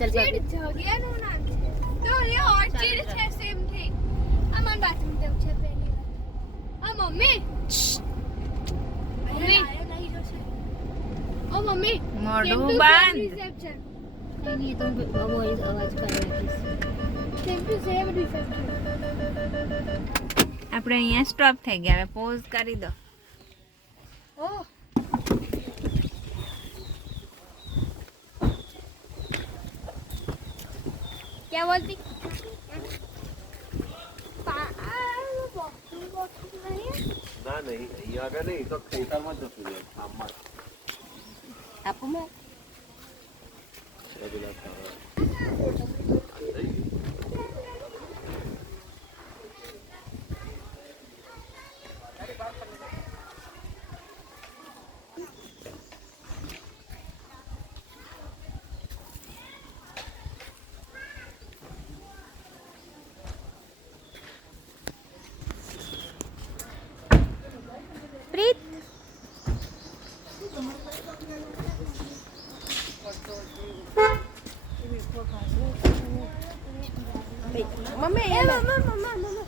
orchid જગ્યાનું નામ છે તો એ ઓર્ચિડ છે સેમ થિંગ આ મારા બાથરૂમ જેવું છે પહેલી વાર આ મમ્મી મમ્મી ઓ મમ્મી મોઢું બંધ રિસેપ્શન नहीं तो वॉइस आवाज कर रही સેમ ટુ સેમ રિસેપ્શન આપણે અહીંયા સ્ટોપ થઈ ગયા હવે પોઝ કરી દો ઓ क्या बोलती ના નહીં અહીંયા આગળ નહીં તો ખેતરમાં જ જતું રહે આમમાં आपको मैं રેગ્યુલર પ્રીત मम्मी ए मम्मा मम्मा मम्मा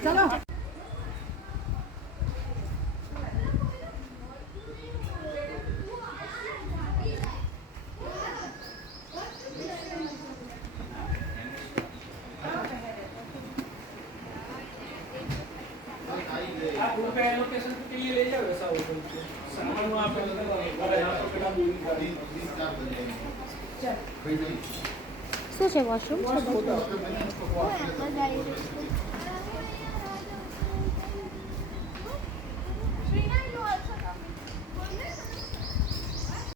चलो શું છે વોશરૂમ છે